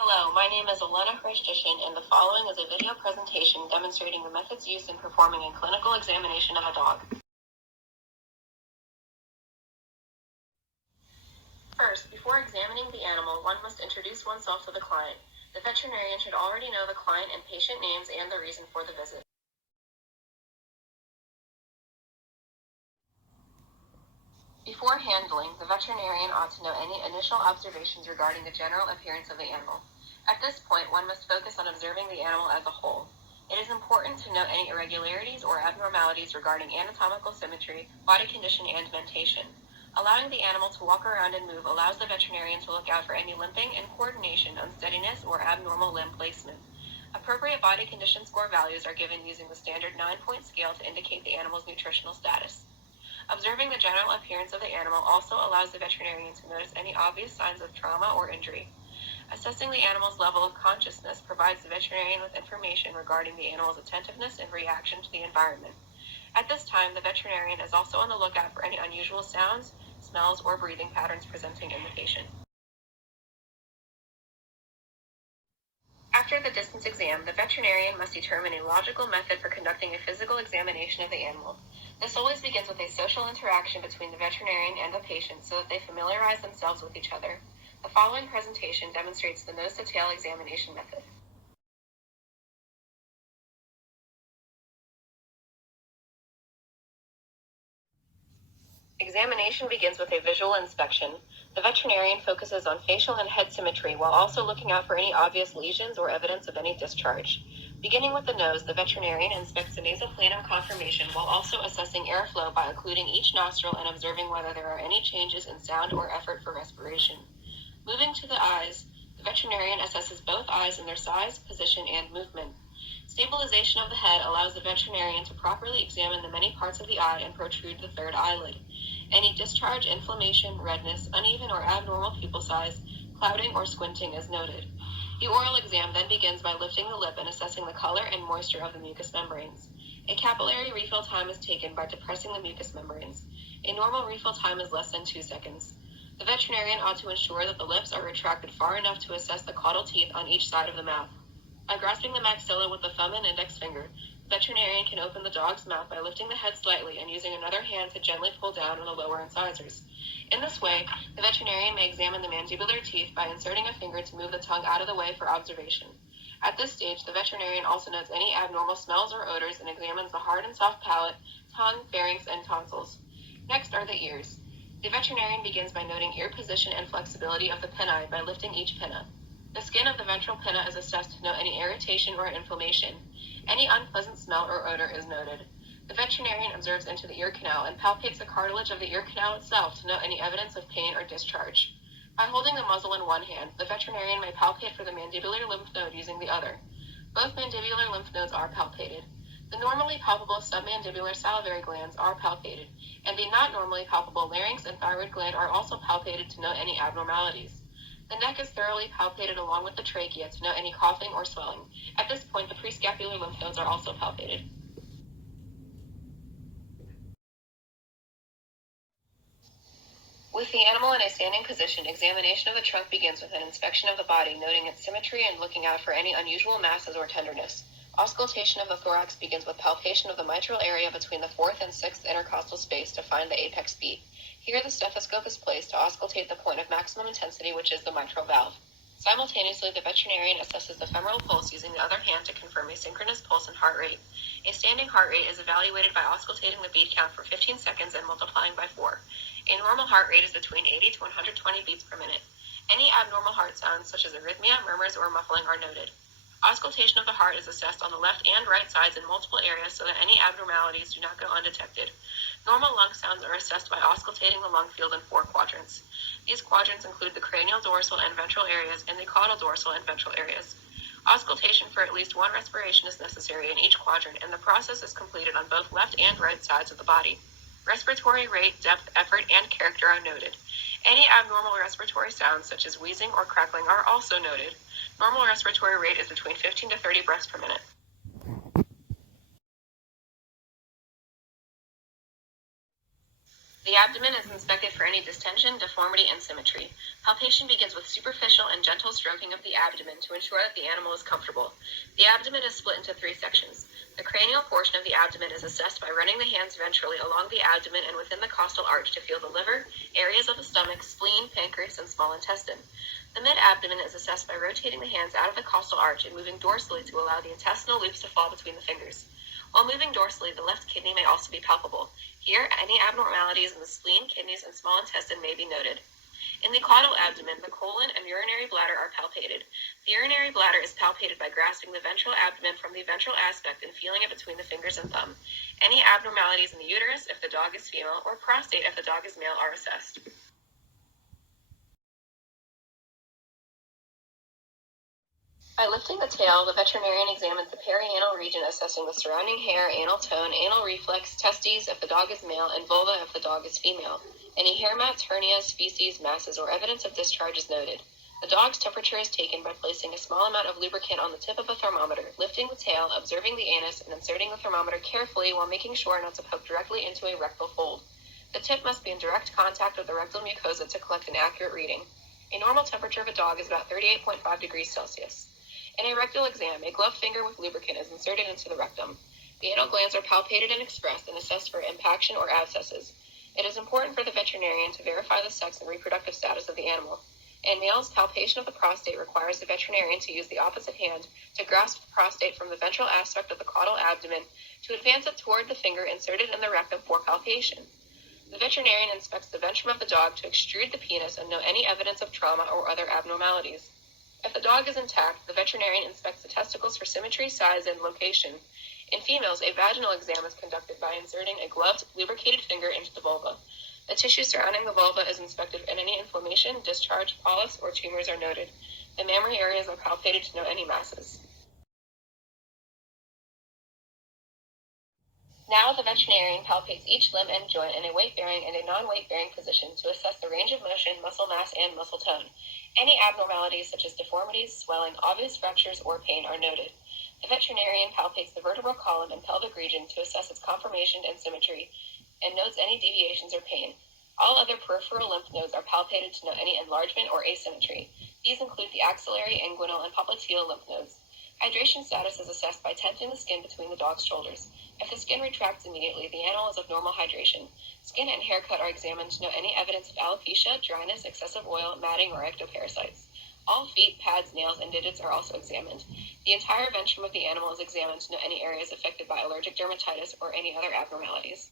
Hello, my name is Olena Hreshchyshyn, and the following is a video presentation demonstrating the methods used in performing a clinical examination of a dog. First, before examining the animal, one must introduce oneself to the client. The veterinarian should already know the client and patient names and the reason for the visit. Before handling, the veterinarian ought to know any initial observations regarding the general appearance of the animal. At this point, one must focus on observing the animal as a whole. It is important to note any irregularities or abnormalities regarding anatomical symmetry, body condition, and mentation. Allowing the animal to walk around and move allows the veterinarian to look out for any limping, incoordination, unsteadiness, or abnormal limb placement. Appropriate body condition score values are given using the standard 9-point scale to indicate the animal's nutritional status. Observing the general appearance of the animal also allows the veterinarian to notice any obvious signs of trauma or injury. Assessing the animal's level of consciousness provides the veterinarian with information regarding the animal's attentiveness and reaction to the environment. At this time, the veterinarian is also on the lookout for any unusual sounds, smells, or breathing patterns presenting in the patient. After the distance exam, the veterinarian must determine a logical method for conducting a physical examination of the animal. This always begins with a social interaction between the veterinarian and the patient so that they familiarize themselves with each other. The following presentation demonstrates the nose-to-tail examination method. Examination begins with a visual inspection. The veterinarian focuses on facial and head symmetry while also looking out for any obvious lesions or evidence of any discharge. Beginning with the nose, the veterinarian inspects the nasoplanum conformation while also assessing airflow by occluding each nostril and observing whether there are any changes in sound or effort for respiration. Moving to the eyes, the veterinarian assesses both eyes in their size, position, and movement. Stabilization of the head allows the veterinarian to properly examine the many parts of the eye and protrude the third eyelid. Any discharge, inflammation, redness, uneven or abnormal pupil size, clouding, or squinting is noted. The oral exam then begins by lifting the lip and assessing the color and moisture of the mucous membranes. A capillary refill time is taken by depressing the mucous membranes. A normal refill time is less than 2 seconds. The veterinarian ought to ensure that the lips are retracted far enough to assess the caudal teeth on each side of the mouth. By grasping the maxilla with the thumb and index finger, the veterinarian can open the dog's mouth by lifting the head slightly and using another hand to gently pull down on the lower incisors. In this way, the veterinarian may examine the mandibular teeth by inserting a finger to move the tongue out of the way for observation. At this stage, the veterinarian also notes any abnormal smells or odors and examines the hard and soft palate, tongue, pharynx, and tonsils. Next are the ears. The veterinarian begins by noting ear position and flexibility of the pinnae by lifting each pinna. The skin of the ventral pinna is assessed to note any irritation or inflammation. Any unpleasant smell or odor is noted. The veterinarian observes into the ear canal and palpates the cartilage of the ear canal itself to note any evidence of pain or discharge. By holding the muzzle in one hand, the veterinarian may palpate for the mandibular lymph node using the other. Both mandibular lymph nodes are palpated. The normally palpable submandibular salivary glands are palpated, and the not normally palpable larynx and thyroid gland are also palpated to note any abnormalities. The neck is thoroughly palpated along with the trachea to note any coughing or swelling. At this point, the prescapular lymph nodes are also palpated. With the animal in a standing position, examination of the trunk begins with an inspection of the body, noting its symmetry and looking out for any unusual masses or tenderness. Auscultation of the thorax begins with palpation of the mitral area between the 4th and 6th intercostal space to find the apex beat. Here the stethoscope is placed to auscultate the point of maximum intensity, which is the mitral valve. Simultaneously, the veterinarian assesses the femoral pulse using the other hand to confirm a synchronous pulse and heart rate. A standing heart rate is evaluated by auscultating the beat count for 15 seconds and multiplying by 4. A normal heart rate is between 80 to 120 beats per minute. Any abnormal heart sounds, such as arrhythmia, murmurs, or muffling, are noted. Auscultation of the heart is assessed on the left and right sides in multiple areas so that any abnormalities do not go undetected. Normal lung sounds are assessed by auscultating the lung field in 4 quadrants. These quadrants include the cranial, dorsal, and ventral areas and the caudal, dorsal, and ventral areas. Auscultation for at least 1 respiration is necessary in each quadrant, and the process is completed on both left and right sides of the body. Respiratory rate, depth, effort, and character are noted. Any abnormal respiratory sounds, such as wheezing or crackling, are also noted. Normal respiratory rate is between 15 to 30 breaths per minute. The abdomen is inspected for any distension, deformity, and symmetry. Palpation begins with superficial and gentle stroking of the abdomen to ensure that the animal is comfortable. The abdomen is split into 3 sections. The cranial portion of the abdomen is assessed by running the hands ventrally along the abdomen and within the costal arch to feel the liver, areas of the stomach, spleen, pancreas, and small intestine. The mid-abdomen is assessed by rotating the hands out of the costal arch and moving dorsally to allow the intestinal loops to fall between the fingers. While moving dorsally, the left kidney may also be palpable. Here, any abnormalities in the spleen, kidneys, and small intestine may be noted. In the caudal abdomen, the colon and urinary bladder are palpated. The urinary bladder is palpated by grasping the ventral abdomen from the ventral aspect and feeling it between the fingers and thumb. Any abnormalities in the uterus, if the dog is female, or prostate, if the dog is male, are assessed. By lifting the tail, the veterinarian examines the perianal region, assessing the surrounding hair, anal tone, anal reflex, testes if the dog is male, and vulva if the dog is female. Any hair mats, hernias, feces, masses, or evidence of discharge is noted. The dog's temperature is taken by placing a small amount of lubricant on the tip of a thermometer, lifting the tail, observing the anus, and inserting the thermometer carefully while making sure not to poke directly into a rectal fold. The tip must be in direct contact with the rectal mucosa to collect an accurate reading. A normal temperature of a dog is about 38.5 degrees Celsius. In a rectal exam, a gloved finger with lubricant is inserted into the rectum. The anal glands are palpated and expressed and assessed for impaction or abscesses. It is important for the veterinarian to verify the sex and reproductive status of the animal. In males, palpation of the prostate requires the veterinarian to use the opposite hand to grasp the prostate from the ventral aspect of the caudal abdomen to advance it toward the finger inserted in the rectum for palpation. The veterinarian inspects the ventrum of the dog to extrude the penis and note any evidence of trauma or other abnormalities. If the dog is intact, the veterinarian inspects the testicles for symmetry, size, and location. In females, a vaginal exam is conducted by inserting a gloved, lubricated finger into the vulva. The tissue surrounding the vulva is inspected and any inflammation, discharge, polyps, or tumors are noted. The mammary areas are palpated to note any masses. Now the veterinarian palpates each limb and joint in a weight-bearing and a non-weight-bearing position to assess the range of motion, muscle mass, and muscle tone. Any abnormalities such as deformities, swelling, obvious fractures, or pain are noted. The veterinarian palpates the vertebral column and pelvic region to assess its conformation and symmetry and notes any deviations or pain. All other peripheral lymph nodes are palpated to note any enlargement or asymmetry. These include the axillary, inguinal, and popliteal lymph nodes. Hydration status is assessed by tenting the skin between the dog's shoulders. If the skin retracts immediately, the animal is of normal hydration. Skin and haircut are examined to note any evidence of alopecia, dryness, excessive oil, matting, or ectoparasites. All feet, pads, nails, and digits are also examined. The entire ventrum of the animal is examined to note any areas affected by allergic dermatitis or any other abnormalities.